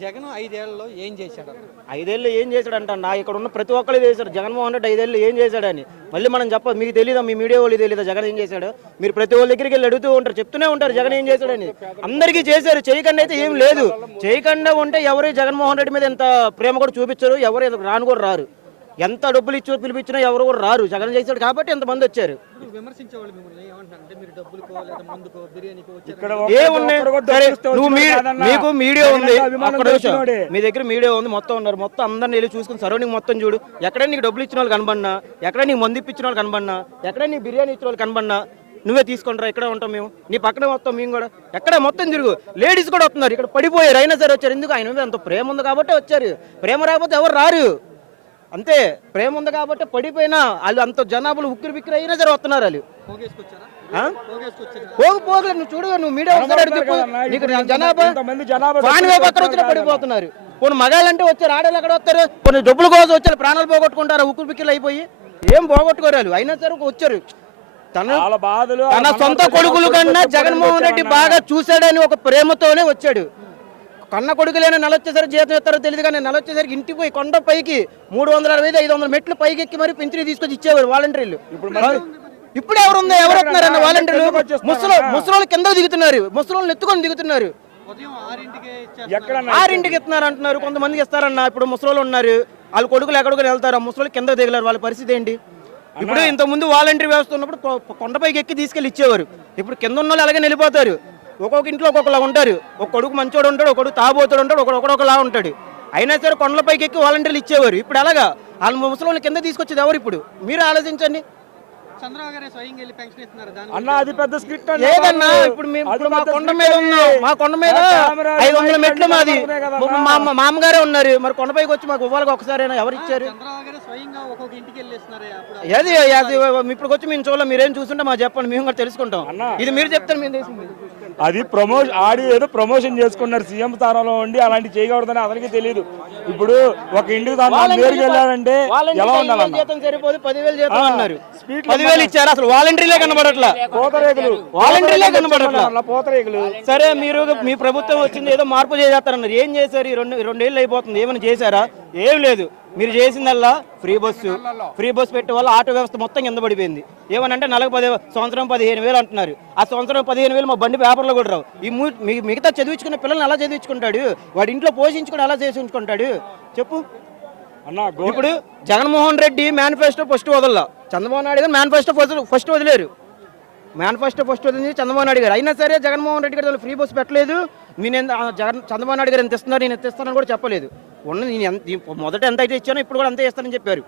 జగన్ 5 ఏళ్లలో ఏం చేశాడు? 5 ఏళ్ళు ఏం చేశాడంట నా ఇక్కడ ఉన్న ప్రతి ఒక్కరు చేశాడు. జగన్మోహన్ రెడ్డి 5 ఏళ్ళు ఏం చేశాడని మళ్ళీ మనం చెప్పదు. మీకు తెలియదా? మీ మీడియా వాళ్ళు తెలియదా జగన్ ఏం చేశాడు? మీరు ప్రతి వాళ్ళ దగ్గరికి వెళ్ళి అడుగుతూ ఉంటారు, చెప్తూనే ఉంటారు జగన్ ఏం చేశాడని. అందరికీ చేశారు, చేయకుండా అయితే ఏం లేదు. చేయకుండా ఉంటే ఎవరు జగన్మోహన్ రెడ్డి మీద ఎంత ప్రేమ కూడా చూపించరు, ఎవరు రాను కూడా రారు. ఎంత డబ్బులు ఇచ్చి పిలిపించినా ఎవరు కూడా రారు. జగన్ చేశాడు కాబట్టి ఎంతమంది వచ్చారు. మీకు మీడియా ఉంది, మీ దగ్గర మీడియా ఉంది, మొత్తం ఉన్నారు, మొత్తం అందరిని వెళ్ళి చూసుకుని సరౌండింగ్ మొత్తం చూడు. ఎక్కడ నీకు డబ్బులు ఇచ్చిన వాళ్ళు కనబడినా, ఎక్కడ నీకు మందు ఇప్పించిన వాళ్ళు కనబడినా, ఎక్కడ నీకు బిర్యానీ ఇచ్చిన వాళ్ళు కనబడినా నువ్వే తీసుకుంటారా? ఇక్కడ ఉంటాం మేము, నీ పక్కన మొత్తం మేము కూడా ఎక్కడ మొత్తం తిరుగు. లేడీస్ కూడా వస్తున్నారు, ఇక్కడ పడిపోయారు, అయినా సరే వచ్చారు. ఎందుకు? ఆయన మీద అంత ప్రేమ ఉంది కాబట్టి వచ్చారు. ప్రేమ రాకపోతే ఎవరు రారు. అంతే, ప్రేమ ఉంది కాబట్టి పడిపోయినా వాళ్ళు అంత జనాభాలు ఉక్కిరి బిక్కిరి అయినా సరే వస్తున్నారు. వాళ్ళు పోగు నువ్వు చూడు, నువ్వు మీడియా నీకు జనాభా పక్కన వచ్చినా పడిపోతున్నారు. కొన్ని మగాళ్ళంటే వచ్చారు, ఆడలు ఎక్కడ వస్తారు? కొన్ని డబ్బుల కోసం వచ్చారు, ప్రాణాలు పోగొట్టుకుంటారు, ఉక్కిరి బిక్కిలు అయిపోయి. ఏం పోగొట్టుకోరాలు, అయినా సరే వచ్చారు. తన సొంత కొడుకులు కన్నా జగన్మోహన్ రెడ్డి బాగా చూశాడని ఒక ప్రేమతోనే వచ్చాడు. కన్న కొడుకులేనా నెల వచ్చేసరికి జీతం ఇస్తారో తెలియదు, కానీ నెల వచ్చేసరికి ఇంటికి పోయి కొండ పైకి 365 500 మెట్లు పైకి ఎక్కి మరి పింఛను తీసుకొచ్చి ఇచ్చేవారు వాలంటీర్లు. ఇప్పుడు ఎవరుందో ఎవరు వస్తున్నారన్న వాలంటీర్లు? ముసలోళ్ళు కింద దిగుతున్నారు, ముసలోళ్ళు ఎత్తుకొని దిగుతున్నారు. 6ంటికి ఇస్తున్నారు అంటున్నారు, కొంతమందికి ఇస్తారన్న. ఇప్పుడు ముసలోళ్ళు ఉన్నారు, వాళ్ళ కొడుకులు ఎక్కడికి వెళ్తారు, ముసలోళ్ళు కింద దిగలేరు. వాళ్ళ పరిస్థితి ఏంటి? ఇప్పుడు ఇంతకుముందు వాలంటీర్ వ్యవస్థ ఉన్నప్పుడు కొండపైకి ఎక్కి తీసుకెళ్ళి ఇచ్చేవారు. ఇప్పుడు కింద ఉన్న వాళ్ళు అలాగే వెళ్ళిపోతారు. ఒక్కొక్క ఇంట్లో ఒక్కొక్కలా ఉంటారు. ఒక కొడుకు మంచోడు ఉంటాడు, ఒక కొడుకు తాబోతుడు ఉంటాడు, ఒకడొకలా ఉంటాడు. అయినా సరే కొండలపైకి ఎక్కి వాలంటీర్లు ఇచ్చేవారు. ఇప్పుడు అలాగా వాళ్ళ ముసలి కింద తీసుకొచ్చేది ఎవరు? ఇప్పుడు మీరు ఆలోచించండి. అది పెద్ద స్క్రిప్ట్ లేదన్నా. ఇప్పుడు మా కొండ మీద ఉన్నాం, మా కొండ మీద 500 మెట్లు మాది. మా మామగారే ఉన్నారు, మరి కొండపైకి వచ్చి మాకు ఇవ్వాలి ఒకసారైనా. ఎవరు ఇచ్చారు? అది ఇప్పుడు వచ్చి మేము చూడాలి. మీరేం చూస్తుంటే మాకు చెప్పండి, మేము కూడా తెలుసుకుంటాం. ఇది మీరు చెప్తారు, మేము తెలుసుకుంటాం. అది ఆడి ఏదో ప్రమోషన్ చేసుకున్నారు సీఎం స్థానంలో ఉండి, అలాంటి చేయకూడదని అతనికి తెలియదు. ఇప్పుడు ఒక ఇంటికి నేరుగా వెళ్ళారంటే ఎలా ఉండాలి? జీతం సరిపోదు, 10,000 జీతం అన్నారు, 10,000 ఇచ్చారు. అసలు వాలంటీర్లే కనబడట్లా, వాలంటీర్లే కనబడట్లా, పోతరేగులు. సరే, మీరు మీ ప్రభుత్వం వచ్చింది ఏదో మార్పు చేసేస్తారన్నారు. ఏం చేశారు? ఈ 2 ఏళ్ళు అయిపోతుంది, ఏమైనా చేశారా? ఏం లేదు. మీరు చేసిందల్లా ఫ్రీ బస్సు పెట్టే వల్ల ఆటో వ్యవస్థ మొత్తం కింద పడిపోయింది. ఏమనంటే సంవత్సరం 15,000 అంటున్నారు. ఆ సంవత్సరం 15,000 మా బండి పేపర్లో కూడా రావు. ఈ మిగతా చదివించుకున్న పిల్లల్ని ఎలా చదివించుకుంటాడు? వాడి ఇంట్లో పోషించుకుని ఎలా చేయించుకుంటాడు చెప్పు? ఇప్పుడు జగన్మోహన్ రెడ్డి మేనిఫెస్టో ఫస్ట్ వదల, చంద్రబాబు నాయుడు గారు మేనిఫెస్టో ఫస్ట్ వదిలేరు. మేనిఫెస్టో ఫస్ట్ వదిలింది చంద్రబాబు నాయుడు గారు. అయినా సరే జగన్మోహన్ రెడ్డి గారు ఫ్రీ బస్సు పెట్టలేదు. చంద్రబాబు నాయుడు గారు ఎంత ఇస్తున్నారు, నేను ఎంత ఇస్తానని కూడా చెప్పలేదు. మొదట ఎంత అయితే ఇచ్చానో ఇప్పుడు కూడా అంతే ఇస్తానని చెప్పారు.